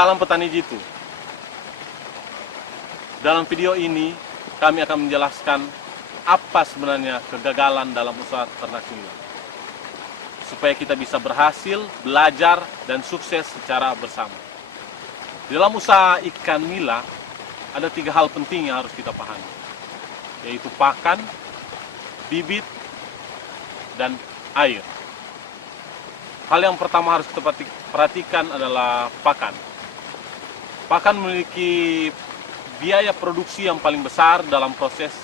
Salam petani jitu. Dalam video ini kami akan menjelaskan apa sebenarnya kegagalan dalam usaha ternak nila, supaya kita bisa berhasil, belajar, dan sukses secara bersama. Dalam usaha ikan nila ada 3 hal penting yang harus kita pahami, yaitu pakan, bibit, dan air. Hal yang pertama harus kita perhatikan adalah pakan. Pakan memiliki biaya produksi yang paling besar dalam proses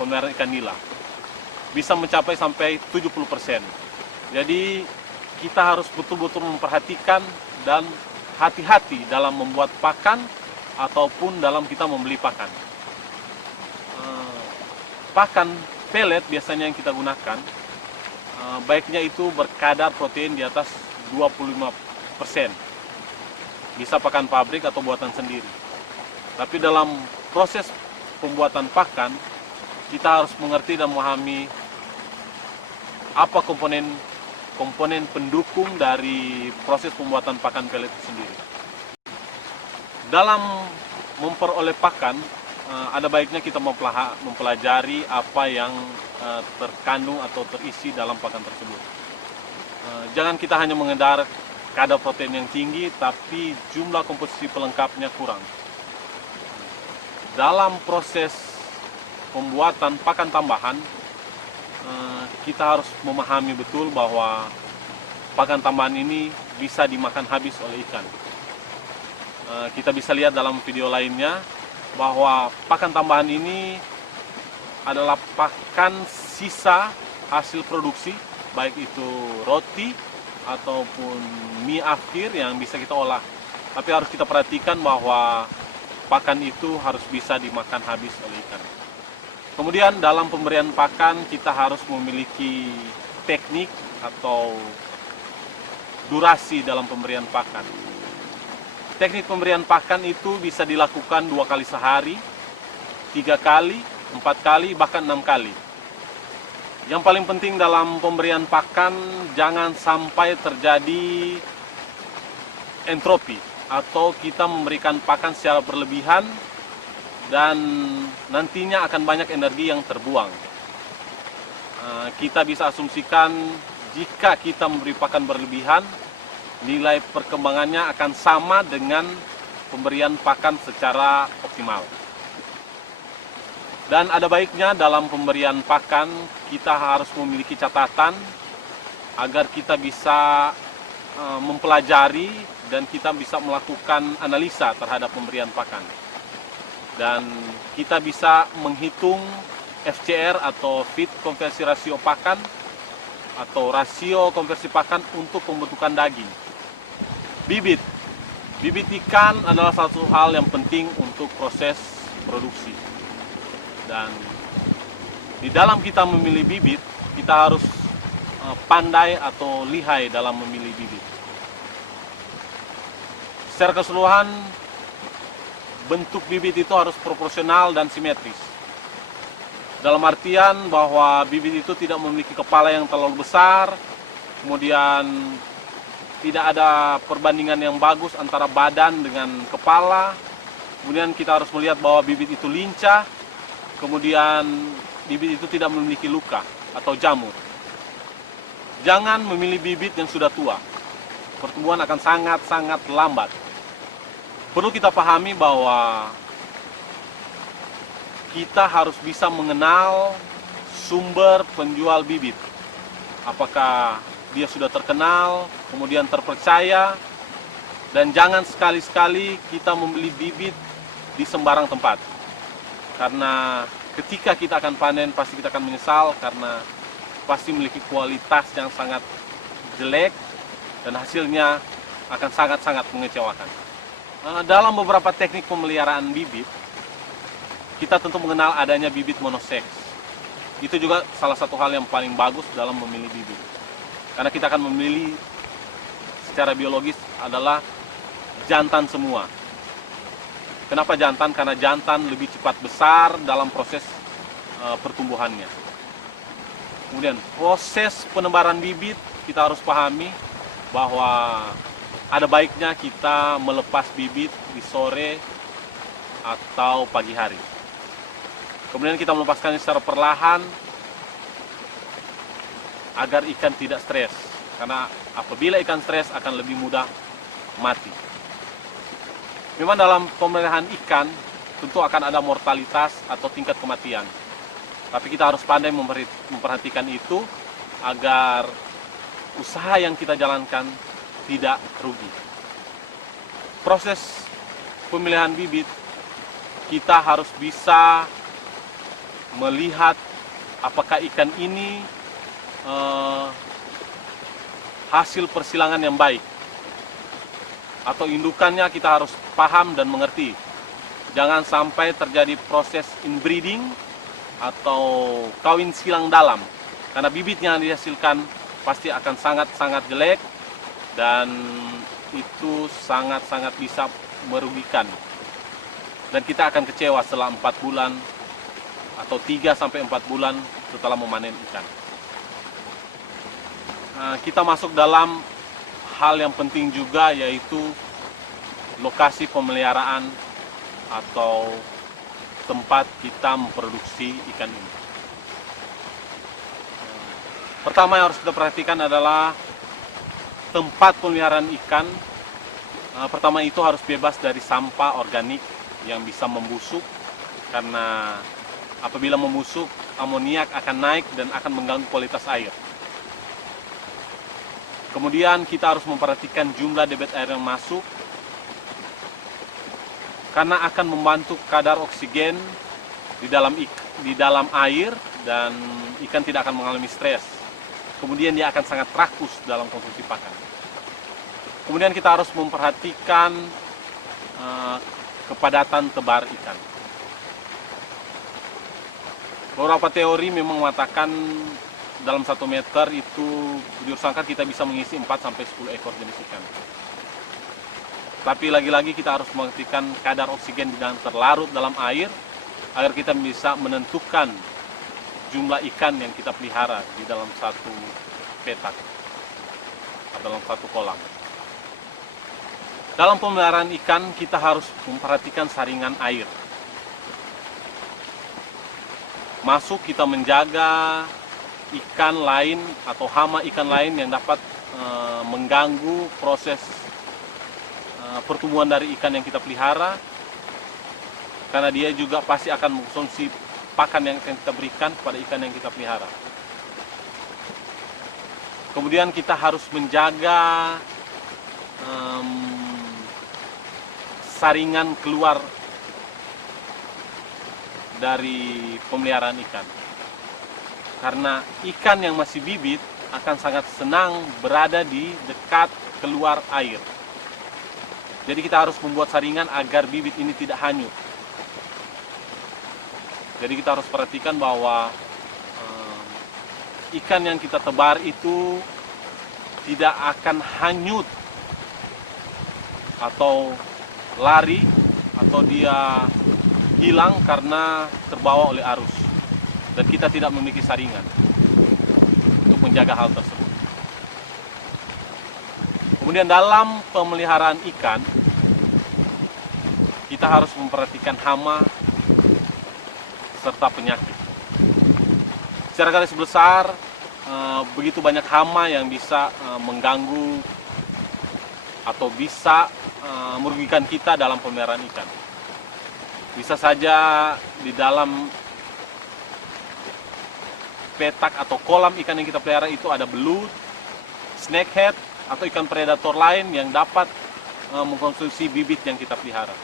pemeliharaan ikan nila. Bisa mencapai sampai 70%. Jadi kita harus betul-betul memperhatikan dan hati-hati dalam membuat pakan ataupun dalam kita membeli pakan. Pakan pelet biasanya yang kita gunakan, baiknya itu berkadar protein di atas 25%. Bisa pakan pabrik atau buatan sendiri. Tapi dalam proses pembuatan pakan, kita harus mengerti dan memahami apa komponen pendukung dari proses pembuatan pakan pelet itu sendiri. Dalam memperoleh pakan, ada baiknya kita mempelajari apa yang terkandung atau terisi dalam pakan tersebut. Jangan kita hanya mengendar kadar protein yang tinggi, tapi jumlah komposisi pelengkapnya kurang. Dalam proses pembuatan pakan tambahan, kita harus memahami betul bahwa pakan tambahan ini bisa dimakan habis oleh ikan. Kita bisa lihat dalam video lainnya bahwa pakan tambahan ini adalah pakan sisa hasil produksi, baik itu roti ataupun mie akhir yang bisa kita olah. Tapi harus kita perhatikan bahwa pakan itu harus bisa dimakan habis oleh ikan. Kemudian dalam pemberian pakan kita harus memiliki teknik atau durasi dalam pemberian pakan. Teknik pemberian pakan itu bisa dilakukan 2 kali sehari, 3 kali, 4 kali, bahkan 6 kali. Yang paling penting dalam pemberian pakan, jangan sampai terjadi entropi, atau kita memberikan pakan secara berlebihan dan nantinya akan banyak energi yang terbuang. Kita bisa asumsikan jika kita memberi pakan berlebihan, nilai perkembangannya akan sama dengan pemberian pakan secara optimal. Dan ada baiknya dalam pemberian pakan kita harus memiliki catatan agar kita bisa mempelajari dan kita bisa melakukan analisa terhadap pemberian pakan. Dan kita bisa menghitung FCR atau feed konversi rasio pakan atau rasio konversi pakan untuk pembentukan daging. Bibit ikan adalah satu hal yang penting untuk proses produksi. Dan di dalam kita memilih bibit, kita harus pandai atau lihai dalam memilih bibit. Secara keseluruhan, bentuk bibit itu harus proporsional dan simetris. Dalam artian bahwa bibit itu tidak memiliki kepala yang terlalu besar, kemudian tidak ada perbandingan yang bagus antara badan dengan kepala. Kemudian kita harus melihat bahwa bibit itu lincah, kemudian bibit itu tidak memiliki luka atau jamur. Jangan memilih bibit yang sudah tua. Pertumbuhan akan sangat-sangat lambat. Perlu kita pahami bahwa kita harus bisa mengenal sumber penjual bibit. Apakah dia sudah terkenal, kemudian terpercaya, dan jangan sekali-sekali kita membeli bibit di sembarang tempat. Karena ketika kita akan panen, pasti kita akan menyesal karena pasti memiliki kualitas yang sangat jelek dan hasilnya akan sangat-sangat mengecewakan. Dalam beberapa teknik pemeliharaan bibit, kita tentu mengenal adanya bibit monoseks. Itu juga salah satu hal yang paling bagus dalam memilih bibit. Karena kita akan memilih secara biologis adalah jantan semua. Kenapa jantan? Karena jantan lebih cepat besar dalam proses pertumbuhannya. Kemudian proses penebaran bibit kita harus pahami bahwa ada baiknya kita melepas bibit di sore atau pagi hari. Kemudian kita melepaskannya secara perlahan agar ikan tidak stres. Karena apabila ikan stres akan lebih mudah mati. Memang dalam pemeliharaan ikan tentu akan ada mortalitas atau tingkat kematian. Tapi kita harus pandai memperhatikan itu agar usaha yang kita jalankan tidak rugi. Proses pemilihan bibit kita harus bisa melihat apakah ikan ini hasil persilangan yang baik atau indukannya kita harus paham dan mengerti. Jangan sampai terjadi proses inbreeding atau kawin silang dalam, karena bibitnya yang dihasilkan pasti akan sangat-sangat jelek dan itu sangat-sangat bisa merugikan. Dan kita akan kecewa setelah 4 bulan atau 3 sampai 4 bulan setelah memanen ikan. Nah, kita masuk dalam hal yang penting juga, yaitu lokasi pemeliharaan atau tempat kita memproduksi ikan ini. Pertama yang harus kita perhatikan adalah tempat pemeliharaan ikan. Pertama itu harus bebas dari sampah organik yang bisa membusuk, karena apabila membusuk amoniak akan naik dan akan mengganggu kualitas air. Kemudian kita harus memperhatikan jumlah debit air yang masuk, karena akan membantu kadar oksigen di dalam air dan ikan tidak akan mengalami stres. Kemudian dia akan sangat rakus dalam konsumsi pakan. Kemudian kita harus memperhatikan kepadatan tebar ikan. Beberapa teori memang mengatakan dalam 1 meter itu diusahakan kita bisa mengisi 4-10 ekor jenis ikan. Tapi lagi-lagi kita harus memperhatikan kadar oksigen di dalam terlarut dalam air agar kita bisa menentukan jumlah ikan yang kita pelihara di dalam satu petak atau dalam satu kolam. Dalam pemeliharaan ikan kita harus memperhatikan saringan air. Masuk kita menjaga ikan lain atau hama ikan lain yang dapat mengganggu proses pertumbuhan dari ikan yang kita pelihara, karena dia juga pasti akan mengkonsumsi pakan yang akan kita berikan kepada ikan yang kita pelihara. Kemudian kita harus menjaga saringan keluar dari pemeliharaan ikan. Karena ikan yang masih bibit akan sangat senang berada di dekat keluar air. Jadi kita harus membuat saringan agar bibit ini tidak hanyut. Jadi kita harus perhatikan bahwa ikan yang kita tebar itu tidak akan hanyut atau lari atau dia hilang karena terbawa oleh arus. Dan kita tidak memiliki saringan untuk menjaga hal tersebut. Kemudian dalam pemeliharaan ikan, kita harus memperhatikan hama serta penyakit. Secara garis besar, begitu banyak hama yang bisa mengganggu atau bisa merugikan kita dalam pemeliharaan ikan. Bisa saja di dalam petak atau kolam ikan yang kita pelihara itu ada belut, snakehead, atau ikan predator lain yang dapat mengkonsumsi bibit yang kita pelihara.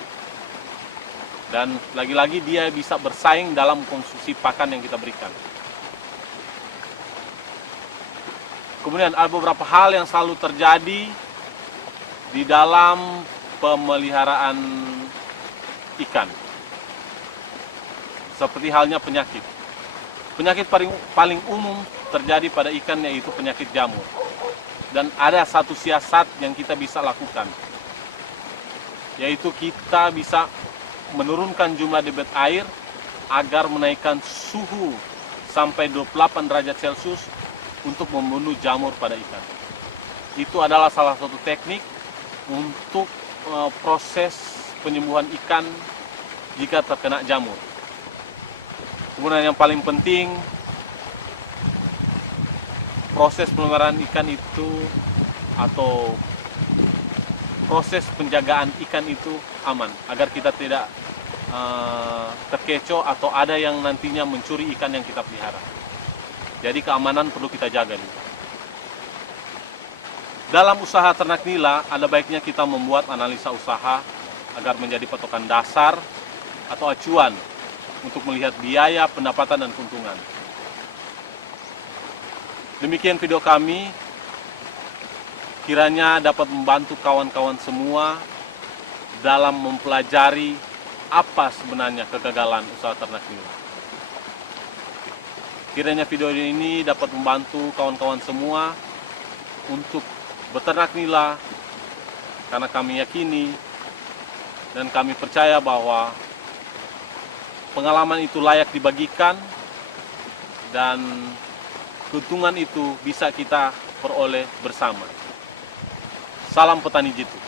Dan lagi-lagi dia bisa bersaing dalam konsumsi pakan yang kita berikan. Kemudian ada beberapa hal yang selalu terjadi di dalam pemeliharaan ikan. Seperti halnya penyakit. Penyakit paling umum terjadi pada ikan yaitu penyakit jamur. Dan ada satu siasat yang kita bisa lakukan, yaitu kita bisa menurunkan jumlah debit air agar menaikkan suhu sampai 28 derajat Celcius untuk membunuh jamur pada ikan. Itu adalah salah satu teknik untuk proses penyembuhan ikan jika terkena jamur. Kemudian yang paling penting, proses pelonggaran ikan itu atau proses penjagaan ikan itu aman, agar kita tidak terkecoh atau ada yang nantinya mencuri ikan yang kita pelihara. Jadi keamanan perlu kita jaga nih. Dalam usaha ternak nila, ada baiknya kita membuat analisa usaha agar menjadi patokan dasar atau acuan untuk melihat biaya, pendapatan, dan keuntungan. Demikian video kami, kiranya dapat membantu kawan-kawan semua dalam mempelajari apa sebenarnya kegagalan usaha ternak nila. Kiranya video ini dapat membantu kawan-kawan semua untuk beternak nila, karena kami yakini dan kami percaya bahwa pengalaman itu layak dibagikan dan keuntungan itu bisa kita peroleh bersama. Salam petani jitu.